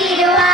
zero